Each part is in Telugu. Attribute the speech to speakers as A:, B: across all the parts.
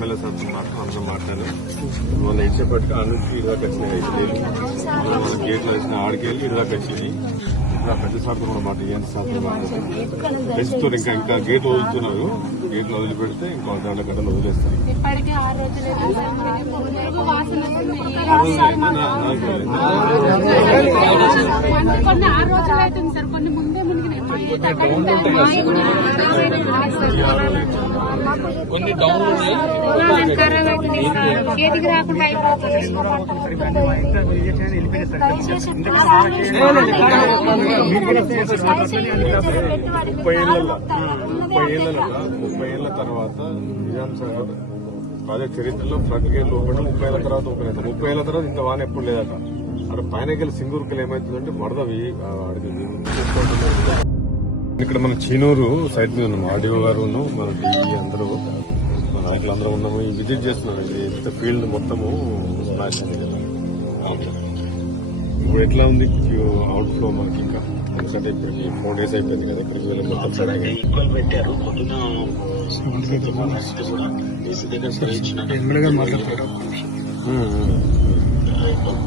A: ఎమ్మెల్యే సార్తో మాట్లాడి అందరం మాట్లాడి మన ఇచ్చేపటికి ఆ నుంచి ఇరుదాకా వచ్చినాయి ఐదు వేలు. మన గేట్లో వచ్చిన ఆడికి వెళ్ళి ఇరుదాకా వచ్చినాయి. ఇంకా పెద్ద సార్తో కూడా మాట ఏంటి సార్తో మాట్లాడి. పెంచుతారు ఇంకా ఇంకా గేట్ వదులుతున్నారు. గేట్లు వదిలిపెడితే ఇంకో గంట గంటలు వదిలేస్తారు. ఆ
B: కొన్ని కొన్ని ఆరు రోజులు అవుతుంది సార్. కొన్ని ముందే కొన్ని డౌన్ చేతికి రాకుండా
A: ముప్పై ఏళ్ళ ముప్పై ఏళ్ళ ముప్పై ఏళ్ళ తర్వాత నిజాం సాగర్ ప్రాజెక్ట్ చరిత్రలో ఫ్లడ్ గేర్లు ఒకటి ముప్పై ఏళ్ళ తర్వాత ఓపెన్ అవుతుంది ముప్పై ఏళ్ళ తర్వాత ఇంత వాన ఎప్పుడు లేదట. అక్కడ పైన వెళ్ళి సింగూరుకి ఏమవుతుందంటే వరదవి అడిగింది ఇక్కడ మన చీనూరు సైడ్ మీద ఉన్నాము ఆర్డీఓ గారు ఉన్నాం మన డిఈ అందరూ. మన నాయకులు అందరూ ఉన్నాము. విజిట్ చేస్తున్నాం. ఇది ఇంత ఫీల్డ్ మొత్తము నాశనం కదా. ఇప్పుడు ఎట్లా ఉంది? అవుట్ ఫ్లో మనకి ఇంకా. ఎందుకంటే ఇప్పటికి ఫోర్ డేస్ అయిపోయింది కదా. ఇక్కడికి వెళ్ళి మొత్తం సరే
C: ఈక్వల్ పెట్టారు. పొద్దున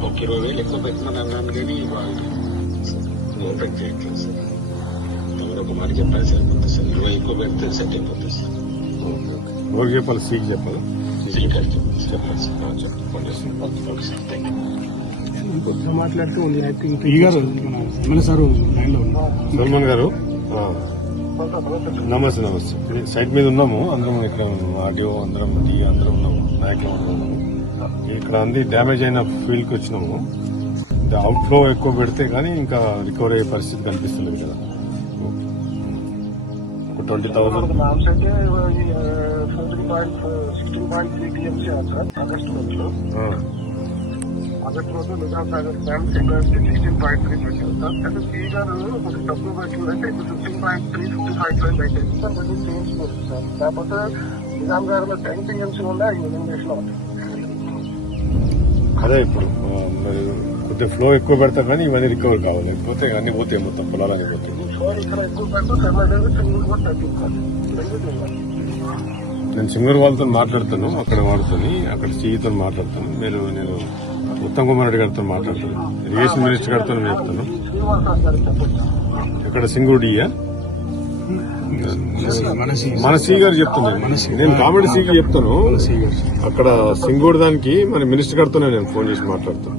C: ఒక ఇరవై వేలు ఎక్కువ పెట్టమని అన్నాను కానీ వాళ్ళు ఓపెన్ చేయట్లేదు సార్ ఒక మాట చెప్పాలి సరిపోతుంది సార్. ఇరవై ఎక్కువ పెడితే సెట్ అయిపోతుంది సార్.
A: ఎవరికి చెప్పాలి సీకి చెప్పాలి. సల్మాన్ గారు. నమస్తే నమస్తే. సైట్ మీద ఉన్నాము. అందరం ఇక్కడ ఆడియో అందరం టీ అందరం ఉన్నాము. నాయకులు ఉన్నాము. ఇక్కడ అంది డ్యామేజ్ అయిన ఫీల్డ్కి వచ్చినాము. అవుట్ ఫ్లో ఎక్కువ పెడితే కానీ ఇంకా రికవర్ అయ్యే పరిస్థితి కనిపిస్తలేదు కదా.
D: టీఎంసీ సార్ ఆగస్టు మంత్లో ఆగస్టు మంత్లో Nizam Sagar dam capacity sixteen point three పెట్టారు సార్ అయితే సీ గారు కొంచెం తక్కువ పెట్టిందంటే ఇప్పుడు fifteen point three fifty five point పెట్టేది సార్ మళ్ళీ చేయించుకోవచ్చు సార్. కాకపోతే నిజాం గారిలో టెన్ టీఎంసీ ఉండే ఇలిమినేషన్ అవుతుంది
A: అదే ఇప్పుడు మరి కొద్దిగా ఫ్లో ఎక్కువ పెడతా కానీ ఇవన్నీ రికవర్ కావాలి లేకపోతే అన్ని పోతాయి మొత్తం పొలాలన్నీ పోతాయి. నేను సింగర్ వాళ్ళతో మాట్లాడుతాను అక్కడ వాడుతాను అక్కడ సీఈతో మాట్లాడతాను. మీరు నేను ఉత్తమ్ కుమార్ రెడ్డి గారితో మాట్లాడతాను. ఇరిగేషన్ మినిస్టర్ గారితో చెప్తాను. ఇక్కడ సింగుడియా
E: మన సి
A: గారు చెప్తాను నేను కామెడీ సీకి చెప్తాను. అక్కడ సింగూడి దానికి మన మినిస్టర్ గారితో నేను ఫోన్ చేసి మాట్లాడతాను.